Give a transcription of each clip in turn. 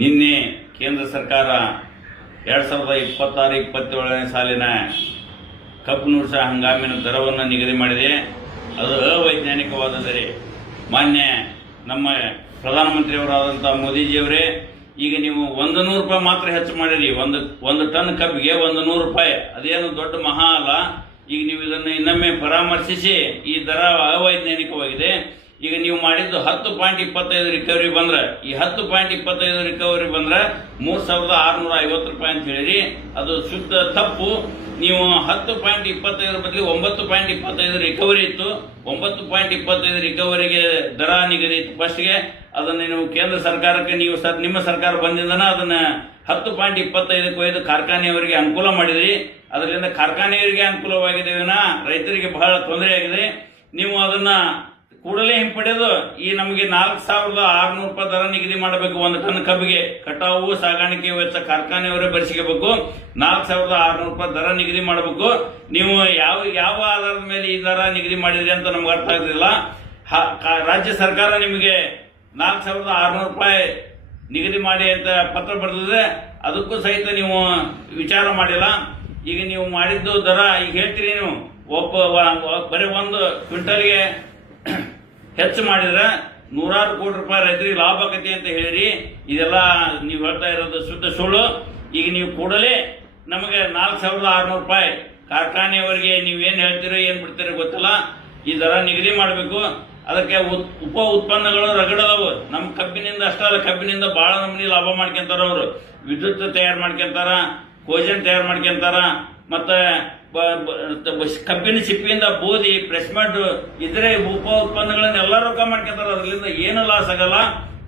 ನಿನ್ನೆ ಕೇಂದ್ರ ಸರ್ಕಾರ 2026-27ನೇ ಸಾಲಿನ ಕಬ್ಬು ನುಡಿಸ ಹಂಗಾಮಿನ ದರವನ್ನು ನಿಗದಿ ಮಾಡಿದೆ. ಅದು ಅವೈಜ್ಞಾನಿಕವಾದ ದರ. ಮಾನ್ಯ ನಮ್ಮ ಪ್ರಧಾನಮಂತ್ರಿಯವರಾದಂಥ ಮೋದಿಜಿಯವರೇ, ಈಗ ನೀವು 100 ರೂಪಾಯಿ ಮಾತ್ರ ಹೆಚ್ಚು ಮಾಡಿರಿ. ಒಂದು ಟನ್ ಕಬ್ಬಿಗೆ 100 ರೂಪಾಯಿ, ಅದೇನು ದೊಡ್ಡ ಮಹಾ ಅಲ್ಲ. ಈಗ ನೀವು ಇದನ್ನು ಇನ್ನೊಮ್ಮೆ ಪರಾಮರ್ಶಿಸಿ, ಈ ದರ ಅವೈಜ್ಞಾನಿಕವಾಗಿದೆ. ಈಗ ನೀವು ಮಾಡಿದ್ದು 10.25 ರಿಕವರಿ ಬಂದ್ರೆ, ಈ 10.25 ರಿಕವರಿ ಬಂದ್ರೆ 3650 ರೂಪಾಯಿ ಅಂತ ಹೇಳಿರಿ. ಅದು ಶುದ್ಧ ತಪ್ಪು. ನೀವು 10.25 ಬದಲು 9.25 ರಿಕವರಿ ಇತ್ತು. 9.25 ರಿಕವರಿಗೆ ದರ ನಿಗದಿ ಇತ್ತು ಫಸ್ಟ್ಗೆ. ಅದನ್ನು ನೀವು ಕೇಂದ್ರ ಸರ್ಕಾರಕ್ಕೆ ನೀವು ನಿಮ್ಮ ಸರ್ಕಾರ ಬಂದಿಂದನ ಅದನ್ನ 10.25 ಒಯ್ದು ಕಾರ್ಖಾನೆಯವರಿಗೆ ಅನುಕೂಲ ಮಾಡಿದ್ರಿ. ಅದರಿಂದ ಕಾರ್ಖಾನೆಯವರಿಗೆ ಅನುಕೂಲವಾಗಿದೆ ವಿನ ರೈತರಿಗೆ ಬಹಳ ತೊಂದರೆ ಆಗಿದೆ. ನೀವು ಅದನ್ನ ಕೂಡಲೇ ಹಿಂಪಡೆದು ಈ ನಮಗೆ 4600 ರೂಪಾಯಿ ದರ ನಿಗದಿ ಮಾಡಬೇಕು. ಒಂದು ಟನ್ ಕಬ್ಬಿಗೆ ಕಟಾವು ಸಾಗಾಣಿಕೆ ವೆಚ್ಚ ಕಾರ್ಖಾನೆಯವರೇ ಭರಿಸಿಕಬೇಕು. 4600 ರೂಪಾಯಿ ದರ ನಿಗದಿ ಮಾಡಬೇಕು. ನೀವು ಯಾವ ಆಧಾರದ ಮೇಲೆ ಈ ದರ ನಿಗದಿ ಮಾಡಿದ್ರಿ ಅಂತ ನಮ್ಗೆ ಅರ್ಥ ಆಗ್ತಿಲ್ಲ. ರಾಜ್ಯ ಸರ್ಕಾರ ನಿಮಗೆ 4600 ರೂಪಾಯಿ ನಿಗದಿ ಮಾಡಿ ಅಂತ ಪತ್ರ ಬರೆದಿದೆ. ಅದಕ್ಕೂ ಸಹಿತ ನೀವು ವಿಚಾರ ಮಾಡಿಲ್ಲ. ಈಗ ನೀವು ಮಾಡಿದ್ದು ದರ ಈಗ ಹೇಳ್ತೀರಿ. ನೀವು ಬರೀ ಒಂದು ಕ್ವಿಂಟಲ್ಗೆ ಹೆಚ್ಚು ಮಾಡಿದ್ರೆ 100 ಕೋಟಿ ರೂಪಾಯಿ ರೈತರಿಗೆ ಲಾಭ ಆಗತ್ತೆ ಅಂತ ಹೇಳಿರಿ. ಇದೆಲ್ಲ ನೀವು ಹೇಳ್ತಾ ಇರೋದು ಶುದ್ಧ ಸುಳ್ಳು. ಈಗ ನೀವು ಕೂಡಲೇ ನಮಗೆ 4600 ರೂಪಾಯಿ ಕಾರ್ಖಾನೆಯವರಿಗೆ ನೀವೇನು ಹೇಳ್ತೀರೋ ಏನು ಬಿಡ್ತೀರೋ ಗೊತ್ತಿಲ್ಲ, ಈ ದರ ನಿಗದಿ ಮಾಡಬೇಕು. ಅದಕ್ಕೆ ಉಪ ಉತ್ಪನ್ನಗಳು ರಗಡದವು. ನಮ್ಮ ಕಬ್ಬಿನಿಂದ ಅಷ್ಟೇ ಅಲ್ಲ, ಕಬ್ಬಿನಿಂದ ಬಹಳ ನಮೂನಿ ಲಾಭ ಮಾಡ್ಕೊಂತಾರ. ಅವರು ವಿದ್ಯುತ್ ತಯಾರು ಮಾಡ್ಕೊಂತಾರ, ಕೋಜನ್ ತಯಾರು ಮಾಡ್ಕೊಂತಾರ, ಮತ್ತೆ ಕಬ್ಬಿನ ಸಿಪ್ಪಿಯಿಂದ ಬೂದಿ, ಪ್ರೆಸ್ಮೆಂಟ್ ಇದ್ರೆ ಉಪ ಉತ್ಪನ್ನಗಳನ್ನ ಎಲ್ಲ ರೊಕ್ಕ ಮಾಡ್ಕೊಂತಾರ. ಅದರಿಂದ ಏನು ಲಾಸ್ ಆಗಲ್ಲ.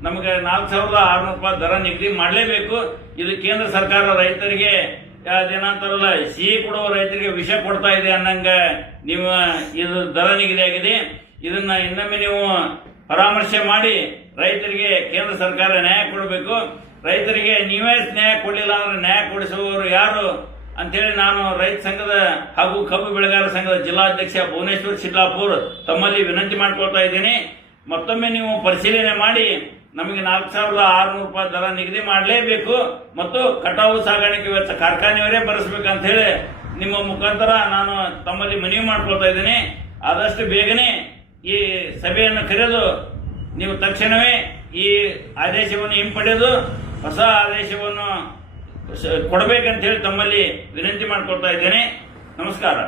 ನಮಗೆ 4600 ರೂಪಾಯಿ ದರ ನಿಗದಿ ಮಾಡಲೇಬೇಕು. ಇದು ಕೇಂದ್ರ ಸರ್ಕಾರ ರೈತರಿಗೆ ಅದೇನಂತಾರಲ್ಲ, ಸಿಹಿ ಕೊಡುವ ರೈತರಿಗೆ ವಿಷ ಕೊಡ್ತಾ ಇದೆ ಅನ್ನಂಗ ನೀವು ಇದು ದರ ನಿಗದಿ ಆಗಿದೆ. ಇದನ್ನ ಇನ್ನೊಮ್ಮೆ ನೀವು ಪರಾಮರ್ಶೆ ಮಾಡಿ ರೈತರಿಗೆ ಕೇಂದ್ರ ಸರ್ಕಾರ ನ್ಯಾಯ ಕೊಡಬೇಕು. ರೈತರಿಗೆ ನೀವೇ ನ್ಯಾಯ ಕೊಡಲಿಲ್ಲ ಅಂದ್ರೆ ನ್ಯಾಯ ಕೊಡಿಸುವವರು ಯಾರು ಅಂತೇಳಿ ನಾನು ರೈತ ಸಂಘದ ಹಾಗೂ ಕಬ್ಬು ಬೆಳೆಗಾರರ ಸಂಘದ ಜಿಲ್ಲಾಧ್ಯಕ್ಷ ಭುವನೇಶ್ವರ್ ಶಿಡ್ಲಾಪುರ್ ತಮ್ಮಲ್ಲಿ ವಿನಂತಿ ಮಾಡ್ಕೊಳ್ತಾ ಇದ್ದೀನಿ. ಮತ್ತೊಮ್ಮೆ ನೀವು ಪರಿಶೀಲನೆ ಮಾಡಿ ನಮಗೆ 4600 ರೂಪಾಯಿ ದರ ನಿಗದಿ ಮಾಡಲೇಬೇಕು. ಮತ್ತು ಕಟಾವು ಸಾಗಾಣಿಕೆ ವೆಚ್ಚ ಕಾರ್ಖಾನೆಯವರೇ ಭರಿಸಬೇಕಂತ ಹೇಳಿ ನಿಮ್ಮ ಮುಖಾಂತರ ನಾನು ತಮ್ಮಲ್ಲಿ ಮನವಿ ಮಾಡ್ಕೊಳ್ತಾ ಇದ್ದೀನಿ. ಆದಷ್ಟು ಬೇಗನೆ ಈ ಸಭೆಯನ್ನು ಕರೆದು ನೀವು ತಕ್ಷಣವೇ ಈ ಆದೇಶವನ್ನು ಹಿಂಪಡೆದು ಹೊಸ ಆದೇಶವನ್ನು ಕೊಡಬೇಕಂತ ಹೇಳಿ ತಮ್ಮಲ್ಲಿ ವಿನಂತಿ ಮಾಡ್ಕೊಳ್ತಾ ಇದ್ದೇನೆ. ನಮಸ್ಕಾರ.